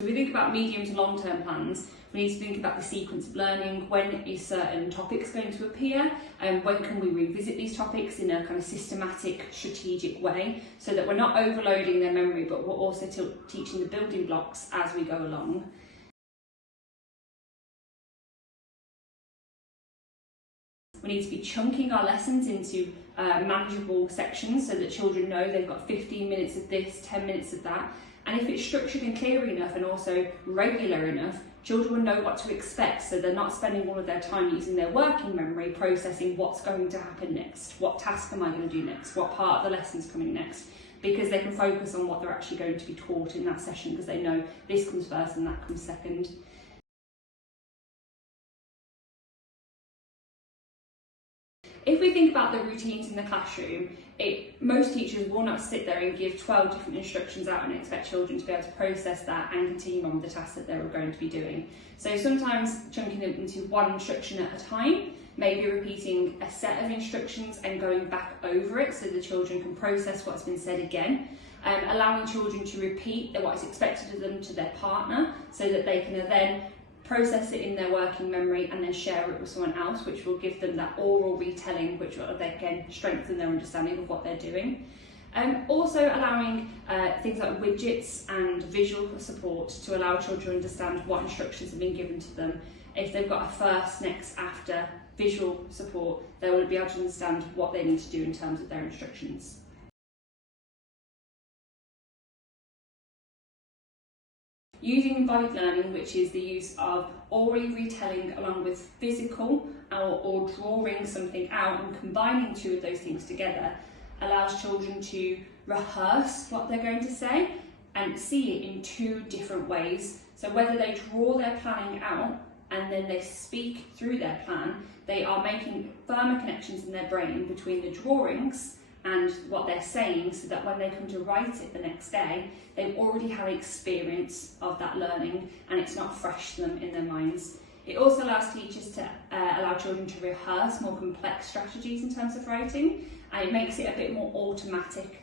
If we think about medium to long-term plans, we need to think about the sequence of learning. When is certain topics going to appear, and when can we revisit these topics in a kind of systematic, strategic way, so that we're not overloading their memory, but we're also teaching the building blocks as we go along. We need to be chunking our lessons into manageable sections so that children know they've got 15 minutes of this, 10 minutes of that. And if it's structured and clear enough and also regular enough, children will know what to expect, so they're not spending all of their time using their working memory processing what's going to happen next, what task am I going to do next, what part of the lesson's coming next, because they can focus on what they're actually going to be taught in that session, because they know this comes first and that comes second. If we think about the routines in the classroom, most teachers will not sit there and give 12 different instructions out and expect children to be able to process that and continue on with the tasks that they're going to be doing. So sometimes chunking them into one instruction at a time, maybe repeating a set of instructions and going back over it so the children can process what's been said again. Allowing children to repeat what is expected of them to their partner so that they can then process it in their working memory and then share it with someone else, which will give them that oral retelling, which will again strengthen their understanding of what they're doing. Also allowing things like widgets and visual support to allow children to understand what instructions have been given to them. If they've got a first, next, after visual support, they will be able to understand what they need to do in terms of their instructions. Using embodied learning, which is the use of orally retelling along with physical or drawing something out and combining two of those things together, allows children to rehearse what they're going to say and see it in two different ways. So whether they draw their planning out and then they speak through their plan, they are making firmer connections in their brain between the drawings and what they're saying, so that when they come to write it the next day, they've already had experience of that learning and it's not fresh to them in their minds. It also allows teachers to allow children to rehearse more complex strategies in terms of writing, and it makes it a bit more automatic